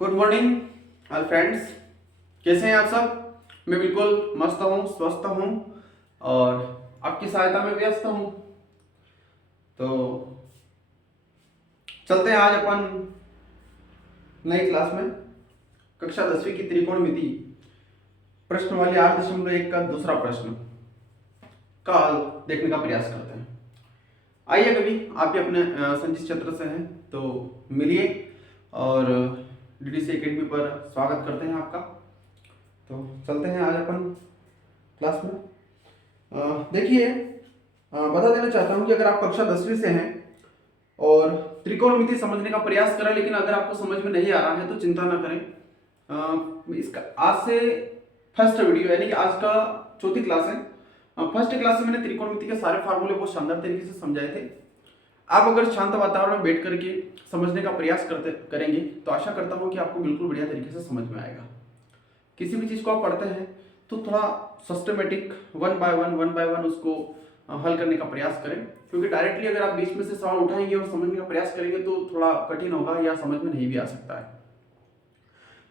Good morning all friends. कैसे हैं आप सब? मैं बिल्कुल मस्त हूँ, स्वस्थ हूँ और आपकी सहायता में व्यस्त हूँ। तो चलते हैं आज अपन नई क्लास में कक्षा 10वीं की त्रिकोणमिति प्रश्न वाली 8.1 का दूसरा प्रश्न का हल देखने का प्रयास करते हैं। आइए, कभी आप भी अपने संचित क्षेत्र से हैं तो मिलिए और डीडीसी एकेडमी पर स्वागत करते हैं आपका। तो चलते हैं आज अपन क्लास में। देखिए, बता देना चाहता हूं कि अगर आप कक्षा 10वीं से हैं और त्रिकोणमिति समझने का प्रयास करें, लेकिन अगर आपको समझ में नहीं आ रहा है तो चिंता ना करें। इसका आज से फर्स्ट वीडियो, यानी कि आज का चौथी क्लास है। फर्स्ट क्लास में मैंने त्रिकोणमिति के सारे फार्मूले बहुत शानदार तरीके से समझाए थे। आप अगर शांत वातावरण में बैठ करके समझने का प्रयास करेंगे तो आशा करता हूं कि आपको बिल्कुल बढ़िया तरीके से समझ में आएगा। किसी भी चीज को आप पढ़ते हैं तो थोड़ा सिस्टमेटिक वन बाय वन उसको हल करने का प्रयास करें, क्योंकि डायरेक्टली अगर आप बीच में से सवाल उठाएंगे और समझने का प्रयास करेंगे तो थोड़ा कठिन होगा या समझ में नहीं भी आ सकता है।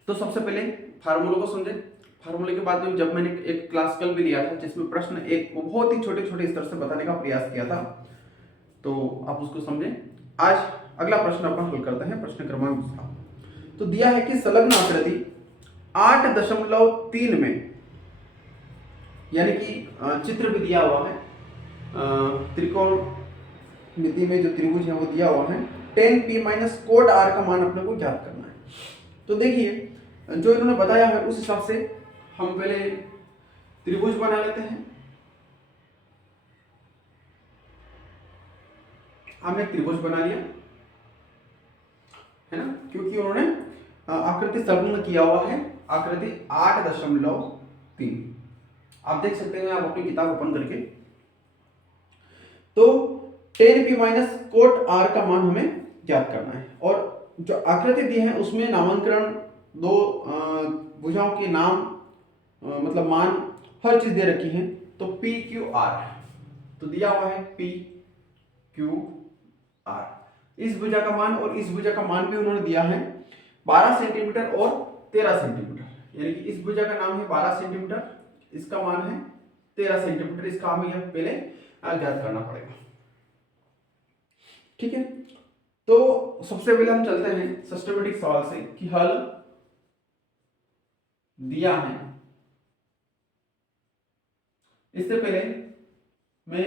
तो सबसे पहले फार्मूलों को समझे। फार्मूले के बाद में जब मैंने एक क्लास कल भी लिया था जिसमें प्रश्न एक बहुत ही छोटे छोटे स्तर से बताने का प्रयास किया था, तो आप उसको समझें। आज अगला प्रश्न अपन हल करते हैं, प्रश्न क्रमांक दूसरा। तो दिया है कि संलग्न आकृति 8.3 में, यानी कि चित्र भी दिया हुआ है, त्रिकोणमिति में जो त्रिभुज है वो दिया हुआ है। tan p minus code r का मान अपने को ज्ञात करना है। तो देखिए, जो इन्होंने बताया है उस हिसाब से हम पहले त्रिभुज बना लेते हैं। हमने त्रिभुज बना लिया है ना, क्योंकि उन्होंने आकृति संलग्न किया हुआ है, आकृति 8.3। आप देख सकते हैं, आप अपनी किताब ओपन करके। तो tan p minus cot r का मान हमें ज्ञात करना है, और जो आकृति दी है उसमें नामांकन, दो भुजाओं के नाम, मतलब मान, हर चीज दे रखी है। तो p q r, तो दिया हुआ है p q r, इस भुजा का मान और इस भुजा का मान भी उन्होंने दिया है 12 सेंटीमीटर और 13 सेंटीमीटर। यानी कि इस भुजा का नाम है 12 सेंटीमीटर, इसका मान है 13 सेंटीमीटर। इसका हमें यह पहले ज्ञात करना पड़ेगा। ठीक है, तो सबसे पहले हम चलते हैं सिस्टमेटिक सवाल से कि हल दिया है। इससे पहले मैं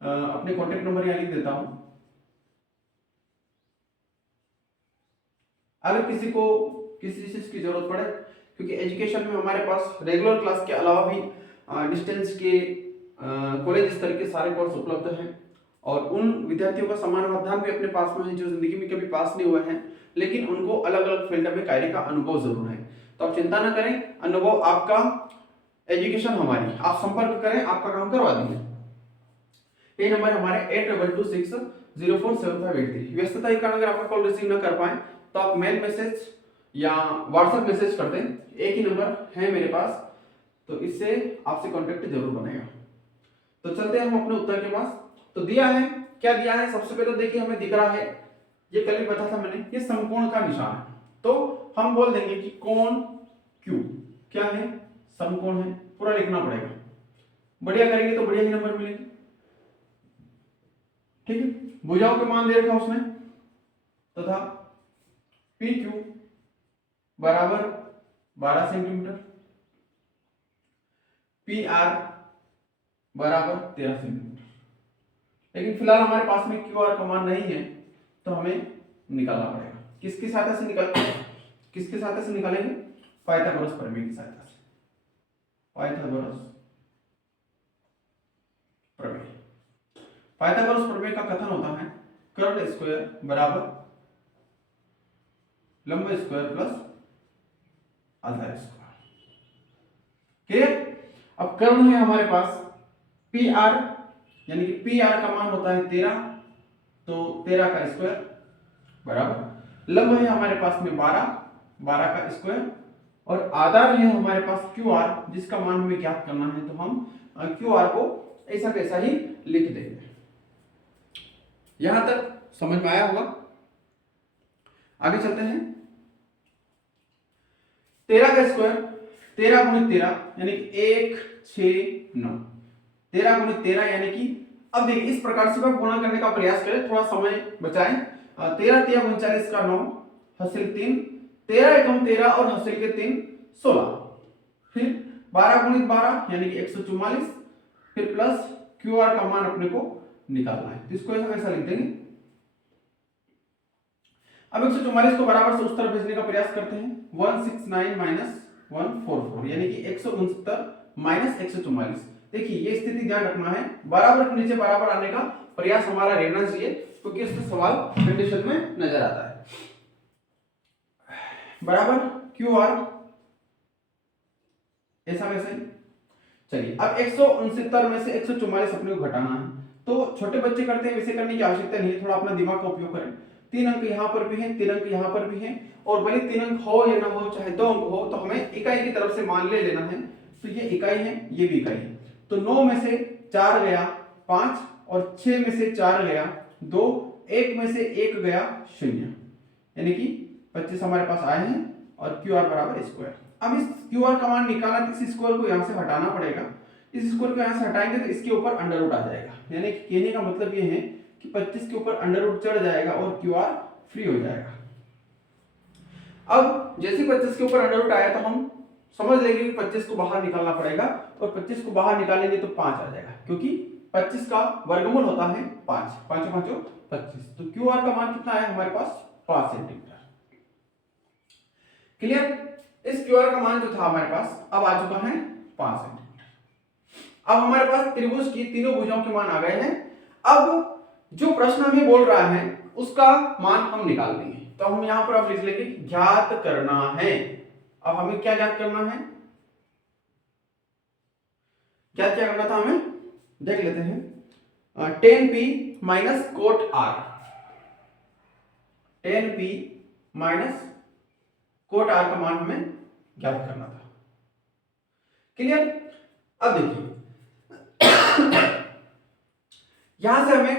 अपने कॉन्टेक्ट नंबर यहां लिख देता हूं। अगर किसी को किसी चीज की जरूरत पड़े, क्योंकि एजुकेशन में हमारे पास रेगुलर क्लास के अलावा भी डिस्टेंस के कॉलेज स्तर के सारे कोर्स उपलब्ध हैं, और उन विद्यार्थियों का समान वाधान भी अपने पास में है जो जिंदगी में कभी पास नहीं हुए हैं, लेकिन उनको अलग अलग फील्ड में कार्य का अनुभव जरूर है। तो आप चिंता ना करें, अनुभव आपका, एजुकेशन हमारी। आप संपर्क करें, आपका काम करवा देंगे। ये नंबर हमारे 8226047583। व्यस्तता के कारण अगर आपका कॉल रिसीव ना कर पाए तो आप मेल मैसेज या व्हाट्सएप मैसेज कर दें। एक ही नंबर है मेरे पास, तो इससे आपसे कांटेक्ट जरूर बनेगा। तो चलते हैं हम अपने उत्तर के पास। तो दिया है, क्या दिया है? सबसे पहले देखिए, हमें दिख रहा है, ये कल भी बताया था मैंने, ये समकोण का निशान है। तो हम बोल देंगे कि कोण Q क्या है? समकोण है। पूरा लिखना पड़ेगा, बढ़िया करेंगे तो बढ़िया ही नंबर मिलेंगे। ठीक है, भुजाओं के मान दे रखा उसने, तथा PQ बराबर 12 सेंटीमीटर, PR बराबर 13 सेंटीमीटर। लेकिन फिलहाल हमारे पास में QR का मान नहीं है, तो हमें निकालना पड़ेगा। किसकी सहायता से निकालेंगे? पाइथागोरस प्रमेय की सहायता से। पाइथागोरस प्रमेय का कथन होता है कर्ण स्क्वायर बराबर लंब स्क्वायर प्लस आधार स्क्वायर। क्लियर? अब कर्ण है हमारे पास PR, यानी कि PR का मान होता है 13, तो 13 का स्क्वायर बराबर लंब है हमारे पास में 12 का स्क्वायर, और आधार है हमारे पास QR, जिसका मान हमें ज्ञात करना है। तो हम QR को ऐसा कैसा ही लिख देंगे। यहां तक समझ में आया होगा? आगे चलते हैं। 13 का स्क्वायर 13 गुणित 13 यानी कि 169। 13 गुणित 13 यानी कि अब देखिए इस प्रकार से आप गुणा करने का प्रयास करें, थोड़ा समय बचाएं। 13 3 39 का 9 हासिल 3, 13 एकम 13 और हासिल के 3 16, फिर 12 गुणित 12 यानी कि 144, फिर प्लस क्यू आर का मान अपने को निकालना है। तो इसको ऐसा लिख देंगे। अब 144 को बराबर से उस तरफ भेजने का प्रयास करते हैं। 169 माइनस 144 यानी कि 169 माइनस 144। देखिए ये स्थिति ध्यान रखना है, बराबर के नीचे बराबर आने का प्रयास हमारा रहना चाहिए, क्योंकि इससे सवाल कंडीशन में नजर आता है। बराबर क्यू आर ऐसा वैसे ही। चलिए अब 169 में से 144 अपने को घटाना है, तो छोटे बच्चे करते हैं वैसे करने की आवश्यकता नहीं है, थोड़ा अपना दिमाग का उपयोग करें। 3 अंक यहाँ पर भी हैं, 3 अंक यहाँ पर भी हैं, और भले 3 अंक हो या ना हो, चाहे 2 अंक हो, तो हमें इकाई की तरफ से मान ले लेना है। तो ये इकाई है, ये भी इकाई है। तो 9 में से 4 गया 5, और 6 में से 4 गया 2, 1 में से 1 गया 0, यानी कि 25 हमारे पास आए हैं, और क्यू आर बराबर स्क्वायर। अब इस क्यू आर का मान निकालना, तो इस स्क्वायर को यहाँ से हटाना पड़ेगा। इस स्क्वायर को यहाँ से हटाएंगे तो इसके ऊपर अंडर रूट आ जाएगा, यानी कि कहने का मतलब ये है कि 25 के ऊपर अंडर रूट चढ़ जाएगा और क्यू आर फ्री हो जाएगा। अब जैसे 25 के ऊपर अंडर रूट आया तो हम समझ लेंगे कि 25 को बाहर निकालना पड़ेगा, और 25 को बाहर निकालेंगे तो 5 आ जाएगा, क्योंकि 25 का वर्गमूल होता है 5, 5 5 25। तो क्यू आर का मान कितना है हमारे पास 5 सेंटीमीटर। क्लियर? इस क्यू आर का मान जो था हमारे पास अब आ चुका है 5 सेंटीमीटर। अब हमारे पास त्रिभुज की तीनों भुजाओं के मान आ गए हैं। अब जो प्रश्न हमें बोल रहा है उसका मान हम निकाल देंगे। तो हम यहां पर अब लिख लेंगे ज्ञात करना है। अब हमें क्या ज्ञात करना है, क्या क्या करना था हमें, देख लेते हैं। tan p minus cot r, tan p minus cot r का मान हमें ज्ञात करना था। क्लियर? अब देखिए यहां से हमें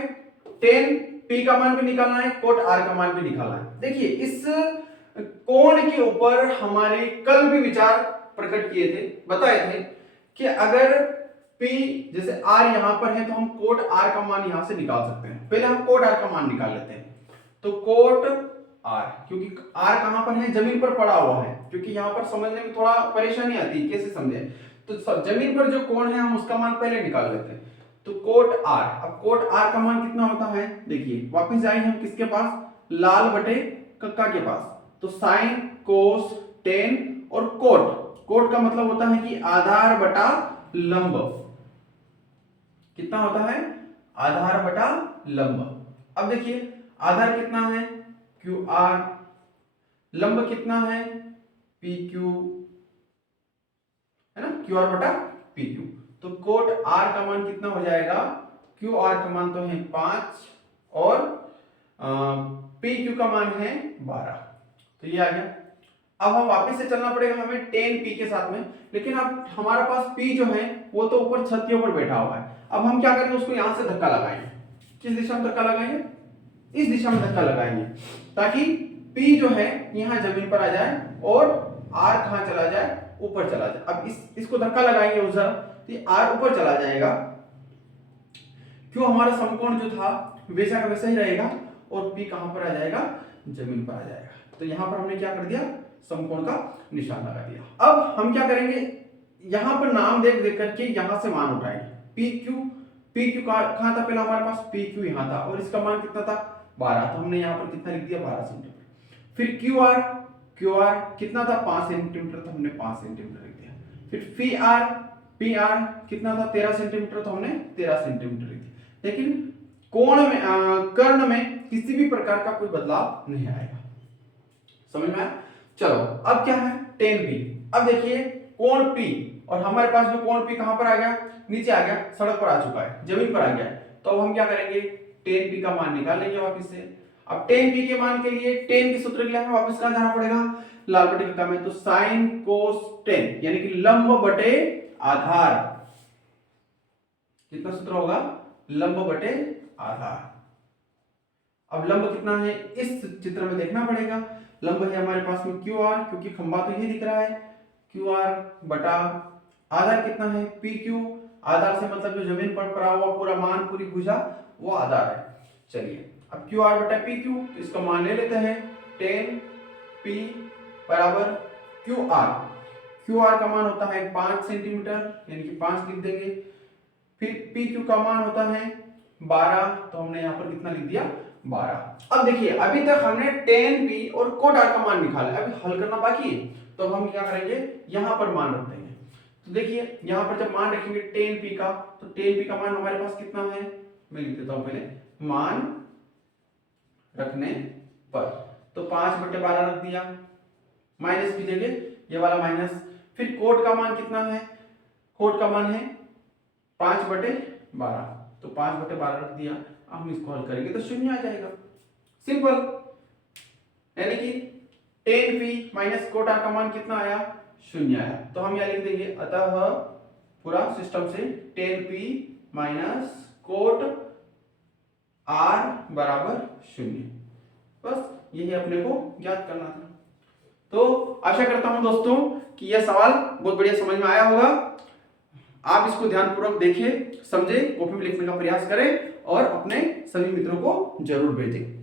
tan p का मान भी निकालना है, कोट r का मान भी निकालना है। देखिए इस कोण के ऊपर हमारे कल भी विचार प्रकट किए थे, बताए थे कि अगर p जैसे r यहां पर है तो हम कोट r का मान यहां से निकाल सकते हैं। पहले हम कोट r का मान निकाल लेते हैं। तो कोट r, क्योंकि r कहां पर है, जमीन पर पड़ा हुआ है, क्योंकि यहां पर समझने में थोड़ा परेशानी आती है कैसे समझे। तो जमीन पर जो कोण है हम उसका मान पहले निकाल लेते हैं। तो कोट r, अब कोट r का मान कितना होता है, देखिए वापस जाएंगे हम किसके पास, लाल बटे कक्का के पास। तो साइन कोस टेन और कोट, कोट का मतलब होता है कि आधार बटा लंब, कितना होता है, आधार बटा लंब। अब देखिए आधार कितना है क्यू आर, लंब कितना है पी क्यू, है ना, क्यू आर बटा पी क्यू। तो कोट आर का मान कितना हो जाएगा, क्यू आर का मान तो है 5 और पी क्यू का मान है 12। तो ये आ गया। अब हम वापस से चलना पड़ेगा हमें tan p के साथ में, लेकिन अब हमारे पास p जो है वो तो ऊपर छत के ऊपर बैठा हुआ है। अब हम क्या करेंगे, उसको यहां से धक्का लगाएंगे। किस दिशा में धक्का लगाएंगे, इस दिशा में धक्का लगाएंगे, ताकि p जो है यहां जमीन पर आ जाए और r कहां चला जाए, ऊपर चला जाए। अब इसको धक्का लगाएंगे उधर, तो r ऊपर चला जाएगा। क्यों, हमारा समकोण जो था वैसा का वैसा ही रहेगा, और p कहां पर आ जाएगा, जमीन पर आ जाएगा। तो यहां पर हमने क्या कर दिया, समकोण का निशान लगा दिया। अब हम क्या करेंगे, यहां पर नाम देख देख करके यहां से मान उठाएंगे। पी क्यू कहां था, पहले हमारे पास पी क्यू यहां था, और इसका मान कितना था 12, तो हमने यहां पर कितना लिख दिया 12 सेंटीमीटर। फिर क्यू आर कितना था 5 सेंटीमीटर, तो हमने 5 सेंटीमीटर लिख दिया। फिर पी आर कितना था 13 सेंटीमीटर, तो हमने 13 सेंटीमीटर लिख दिया। लेकिन कोण में कर्ण में किसी भी प्रकार का कोई बदलाव नहीं आएगा। समझ में आया? चलो अब क्या है tan p। अब देखिए कोण p, और हमारे पास जो कोण p कहां पर आ गया, नीचे आ गया, सड़क पर आ चुका है, जमीन पर आ गया। तो अब हम क्या करेंगे, tan p का मान निकाल लेंगे वापस से। अब tan p के मान के लिए tan के सूत्र के लिए हमें वापस कहां जाना पड़ेगा, लाल बटे कक्का में। तो sin cos tan यानी कि लंब बटे आधार, कितना सूत्र होगा, लंब बटे आधार। अब लंब कितना है इस चित्र में देखना पड़ेगा। लंब है हमारे पास में क्यू आर, क्योंकि खंबा तो ये दिख रहा है, क्यू आर बटा आधार कितना है पी क्यू। आधार से मतलब जो जमीन पर पड़ा हुआ पूरा मान, पूरी भुजा, वो आधार है। चलिए अब क्यू आर बटा पी क्यू, इसका मान ले लेते हैं 10 पी बराबर क्यू आर। क्यू आर का मान होता है 5 सेंटीमीटर, यानी कि 5 लिख देंगे। फिर पी क्यू का मान होता है 12, तो हमने यहाँ पर कितना लिख दिया 12। अब देखिए अभी तक हमने 10 पी और कोट आर का मान निकाला है, अभी हल करना बाकी है। तो हम क्या करेंगे, यहाँ पर मान रख देंगे। तो देखिए यहाँ पर जब मान रखेंगे 10 पी का, तो 10 पी का मान हमारे पास कितना है, मैं लिख देता हूँ पहले, मान रखने पर तो 5/12 रख दिया, माइनस की जगह ये वाला माइनस। फिर कोट का मान कितना है, कोट का मान है 5/12, तो 5/12 रख दिया। अब हम इसको हल करेंगे तो शून्य आ जाएगा, सिंपल। यानी कि 10p माइनस कोट आर का मान कितना आया, शून्य आया। तो हम यहाँ लिख देंगे अतः पूरा सिस्टम से 10p माइनस कोट आर बराबर शून्य। बस यही अपने को ज्ञात करना था। तो आशा करता हूं दोस्तों कि यह सवाल बहुत बढ़िया समझ में आया होगा। आप इसको ध्यानपूर्वक देखें, समझें, कॉपी में लिखने का प्रयास करें और अपने सभी मित्रों को जरूर भेजें।